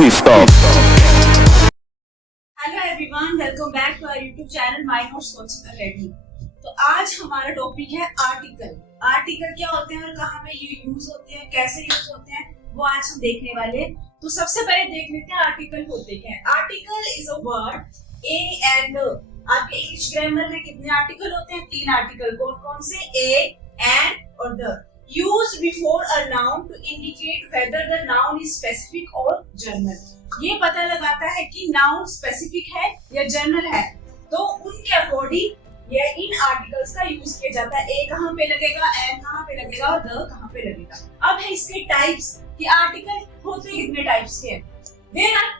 Free Stop. Hello everyone, welcome back to our YouTube channel my notes coaching academy. तो आज हमारा topic है article. Article क्या होते हैं और कहाँ पे ये यूज होते हैं, कैसे यूज होते हैं, वो आज हम देखने वाले हैं। तो सबसे पहले देख लेते हैं आर्टिकल होते क्या है। Article is a word A and आपके इंग्लिश ग्रामर में कितने आर्टिकल होते हैं? 3 आर्टिकल। कौन कौन से? ए, एंड और the. Used before a noun to indicate whether the noun is specific or general. ये पता लगाता है कि नाउन स्पेसिफिक है या जनरल है, तो उनके अकॉर्डिंग ये इन आर्टिकल्स का यूज किया जाता है। ए कहाँ पे लगेगा, एंड कहाँ पे लगेगा और द कहाँ पे लगेगा। अब है इसके टाइप्स कि आर्टिकल होते कितने टाइप्स के हैं। There are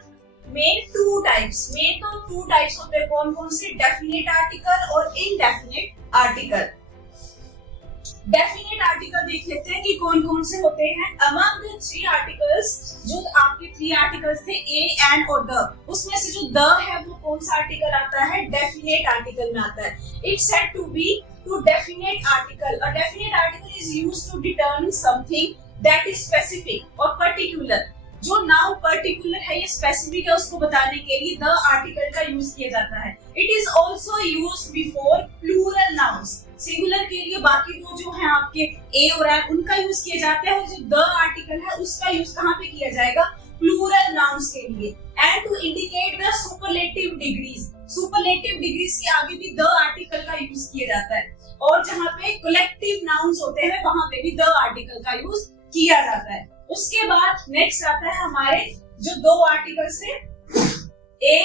main 2 types. Main तो 2 टाइप्स होते हैं। कौन कौन से? डेफिनेट आर्टिकल और इनडेफिनेट आर्टिकल। डेफिनेट आर्टिकल देख लेते हैं कि कौन कौन से होते हैं। अमंग द 3 आर्टिकल्स, जो आपके 3 आर्टिकल्स थे ए, एंड और द, उसमें से जो द है वो कौन सा आर्टिकल आता है? डेफिनेट आर्टिकल में आता है। It's said to be to definite article. A definite article is used to determine something that is specific और पर्टिकुलर। जो नाउन पर्टिकुलर है या स्पेसिफिक है उसको बताने के लिए द आर्टिकल का यूज किया जाता है। It is also used before plural nouns. Singular के लिए बाकी 2 जो है आपके ए और एन, उनका यूज किया जाता है। और जो द आर्टिकल है उसका यूज कहाँ पे किया जाएगा? प्लूरल नाउन्स के लिए। And to indicate the superlative degrees. Superlative degrees के आगे भी द आर्टिकल का यूज किया जाता है। और जहाँ पे कलेक्टिव नाउन्स होते हैं वहां पे भी द आर्टिकल का यूज किया जाता है। उसके बाद नेक्स्ट आता है हमारे जो 2 आर्टिकल्स है ए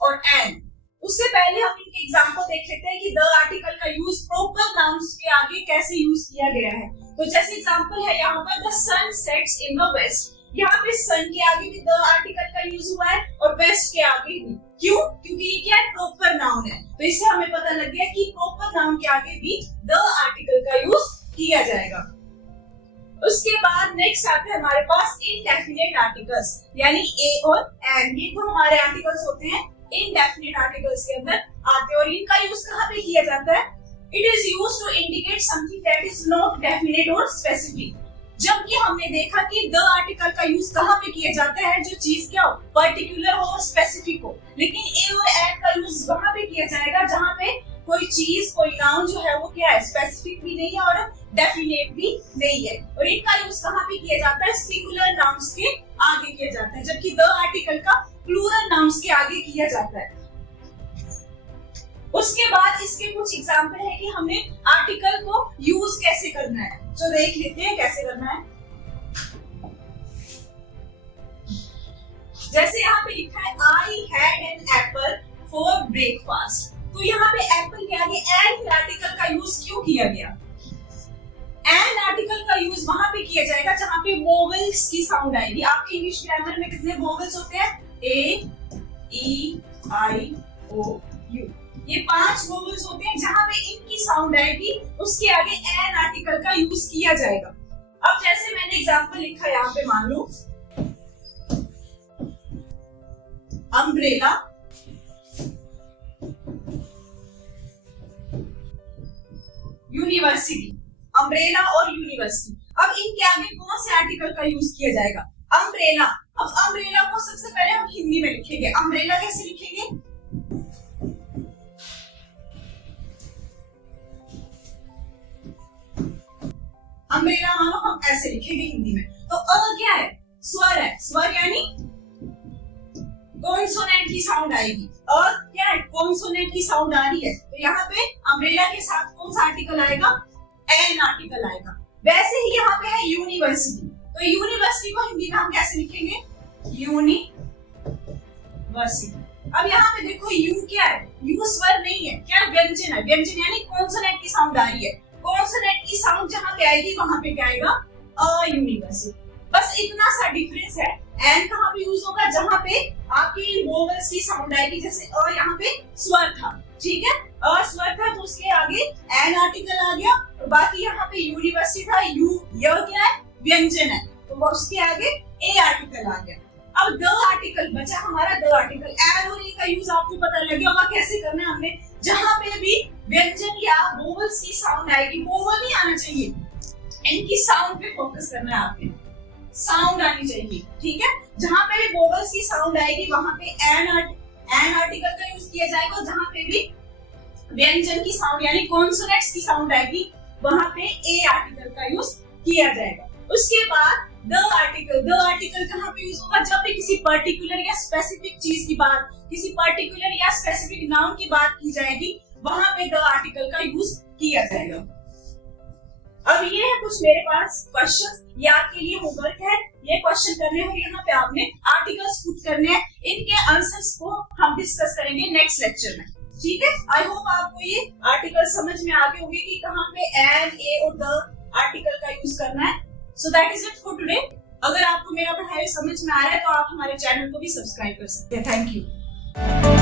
और एन। उससे पहले हम इनके एग्जांपल देख लेते हैं कि द आर्टिकल का यूज प्रोपर नाउन्स के आगे कैसे यूज किया गया है। तो जैसे एग्जांपल है यहाँ पर the sun sets in the west. यहाँ पे सन के आगे भी द आर्टिकल का यूज हुआ है और वेस्ट के आगे भी। क्यों? क्योंकि ये क्या है? प्रॉपर नाउन है। तो इससे हमें पता लग गया कि प्रॉपर नाउन के आगे भी द आर्टिकल का यूज किया जाएगा। उसके बाद नेक्स्ट आता है हमारे पास इनडेफिनेट आर्टिकल्स, यानी ए और एंड। ये तो हमारे आर्टिकल्स होते हैं इनडेफिनेट आर्टिकल्स के अंदर आते हैं। और इनका यूज कहाँ पे किया जाता है? It is used to indicate something that is not definite और स्पेसिफिक। जबकि हमने देखा कि द आर्टिकल का यूज कहाँ पे किया जाता है? जो चीज क्या हो, पर्टिकुलर हो और स्पेसिफिक हो। लेकिन ए और एंड का यूज वहां पे किया जाएगा जहाँ पे कोई चीज, कोई नाउन जो है वो क्या है? स्पेसिफिक भी नहीं है और डेफिनेट भी नहीं है। और इनका यूज कहाँ पे किया जाता है? सिंगुलर नाउन्स के आगे किया जाता है, जबकि द आर्टिकल का प्लूरल नाउन्स के आगे किया जाता है। उसके बाद इसके कुछ एग्जांपल है कि हमें आर्टिकल को यूज कैसे करना है, जो देख लेते हैं कैसे करना है। जैसे यहाँ पे लिखा है I had an apple for breakfast. तो यहाँ पे एप्पल के आगे एन आर्टिकल का यूज क्यों किया गया? एन आर्टिकल का यूज वहां पे किया जाएगा जहां पे वोवेल्स की साउंड आएगी। आपके इंग्लिश ग्रामर में कितने वोवेल्स होते हैं? ए, ई, आई, ओ, यू। ये 5 वोवेल्स होते हैं। जहां पे इनकी साउंड आएगी उसके आगे एन आर्टिकल का यूज किया जाएगा। अब जैसे मैंने एग्जांपल लिखा यहाँ पे, मान लो अम्ब्रेला, यूनिवर्सिटी। अम्ब्रेला और यूनिवर्सिटी। अब इनके आगे कौन से आर्टिकल का यूज किया जाएगा? अम्ब्रेला। अब अम्ब्रेला को सबसे पहले हम हिंदी में लिखेंगे। अम्ब्रेला कैसे लिखेंगे? अम्ब्रेला मानो हम ऐसे लिखेंगे हिंदी में। तो अ क्या है? स्वर है। स्वर यानी कॉन्सोनेंट की साउंड आएगी। अ क्या है? कॉन्सोनेंट की साउंड आ रही है। तो यहाँ पे अम्ब्रेला के साथ कौन सा आर्टिकल आएगा? एन आर्टिकल आएगा। वैसे ही यहाँ पे है यूनिवर्सिटी। तो यूनिवर्सिटी को हिंदी में हम कैसे लिखेंगे? यूनिवर्सिटी। अब यहाँ पे देखो यू क्या है? यू स्वर नहीं है, क्या व्यंजन है। व्यंजन यानी कॉन्सोनेंट की साउंड आ रही है। कॉन्सोनेंट की साउंड जहाँ पे आएगी वहां पे क्या आएगा? A university. बस इतना सा डिफरेंस है। एन कहाँ पे यूज होगा? जहाँ पे आपकी वोवेल्स की साउंड आएगी। जैसे अ यहाँ पे स्वर था, ठीक है, अ स्वर था तो उसके आगे एन आर्टिकल आ गया। और बाकी यहाँ पे यूनिवर्सिटी था, यू यह क्या है? व्यंजन है, तो उसके आगे ए आर्टिकल आ गया। अब द आर्टिकल बचा हमारा। द आर्टिकल एन और ए का यूज आपको पता लग गया होगा कैसे करना है हमने। जहाँ पे भी व्यंजन या वोवेल्स की साउंड आएगी, वोवेल नहीं आना चाहिए, इनकी साउंड पे फोकस करना है आपने। साउंड आनी चाहिए, ठीक है। जहां पे भी वोवेल्स की साउंड आएगी वहां पे एन आर्टिकल का यूज किया जाएगा, और जहां पे भी व्यंजन की साउंड यानी कॉन्सोनेंट्स की साउंड आएगी वहां पे ए आर्टिकल का यूज किया जाएगा। उसके बाद द आर्टिकल कहाँ पे यूज होगा? जब भी किसी पर्टिकुलर या स्पेसिफिक चीज की बात, किसी पर्टिकुलर या स्पेसिफिक नाउन की बात की जाएगी वहां पे द आर्टिकल का यूज किया जाएगा। अब ये है कुछ मेरे पास क्वेश्चंस, ये आपके लिए होमवर्क है, ये क्वेश्चन करने हैं, यहाँ पे आपने आर्टिकल्स पुट करने हैं, इनके आंसर्स को हम डिस्कस करेंगे नेक्स्ट लेक्चर में, ठीक है। आई होप आपको ये आर्टिकल समझ में आ गए होंगे कि कहाँ पे एन, ए और द आर्टिकल का यूज करना है। So that is it for today. अगर आपको मेरा पढ़ाई समझ में आ रहा है तो आप हमारे चैनल को भी सब्सक्राइब कर सकते हैं। Thank you.